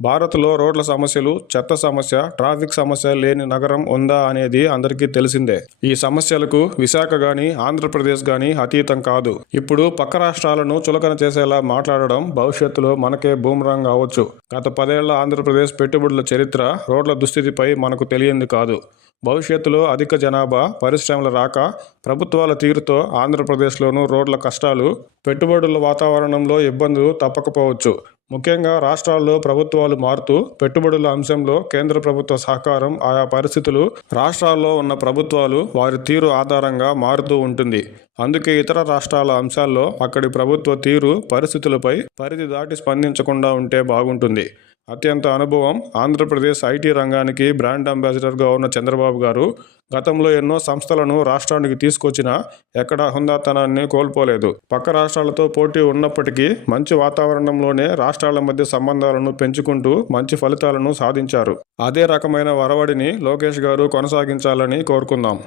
భారత్లో రోడ్ల సమస్యలు చెత్త సమస్య ట్రాఫిక్ సమస్య లేని నగరం ఉందా అనేది అందరికీ తెలిసిందే. ఈ సమస్యలకు విశాఖ గాని ఆంధ్రప్రదేశ్ గాని అతీతం కాదు. ఇప్పుడు పక్క రాష్ట్రాలను చులకన చేసేలా మాట్లాడడం భవిష్యత్తులో మనకే బూమరాంగ్ అవ్వచ్చు గత పదేళ్ళ ఆంధ్రప్రదేశ్ పెట్టుబడుల చరిత్ర రోడ్ల దుస్థితిపై మనకు తెలియంది కాదు. భవిష్యత్తులో అధిక జనాభా పరిశ్రమల రాక ప్రభుత్వాల తీరుతో ఆంధ్రప్రదేశ్లోనూ రోడ్ల కష్టాలు పెట్టుబడుల వాతావరణంలో ఇబ్బందులు తప్పకపోవచ్చు. ముఖ్యంగా రాష్ట్రాల్లో ప్రభుత్వాలు మారుతూ పెట్టుబడుల అంశంలో కేంద్ర ప్రభుత్వ సహకారం ఆయా పరిస్థితులు రాష్ట్రాల్లో ఉన్న ప్రభుత్వాలు వారి తీరు ఆధారంగా మారుతూ ఉంటుంది. అందుకే ఇతర రాష్ట్రాల అంశాల్లో అక్కడి ప్రభుత్వ తీరు పరిస్థితులపై పరిధి దాటి స్పందించకుండా ఉంటే బాగుంటుంది. అత్యంత అనుభవం ఆంధ్రప్రదేశ్ ఐటీ రంగానికి బ్రాండ్ అంబాసిడర్గా ఉన్న చంద్రబాబు గారు గతంలో ఎన్నో సంస్థలను రాష్ట్రానికి తీసుకొచ్చినా ఎక్కడా హుందాతనాన్ని కోల్పోలేదు. పక్క రాష్ట్రాలతో పోటీ ఉన్నప్పటికీ మంచి వాతావరణంలోనే రాష్ట్రాల మధ్య సంబంధాలను పెంచుకుంటూ మంచి ఫలితాలను సాధించారు. అదే రకమైన వరవడిని లోకేష్ గారు కొనసాగించాలని కోరుకుందాం.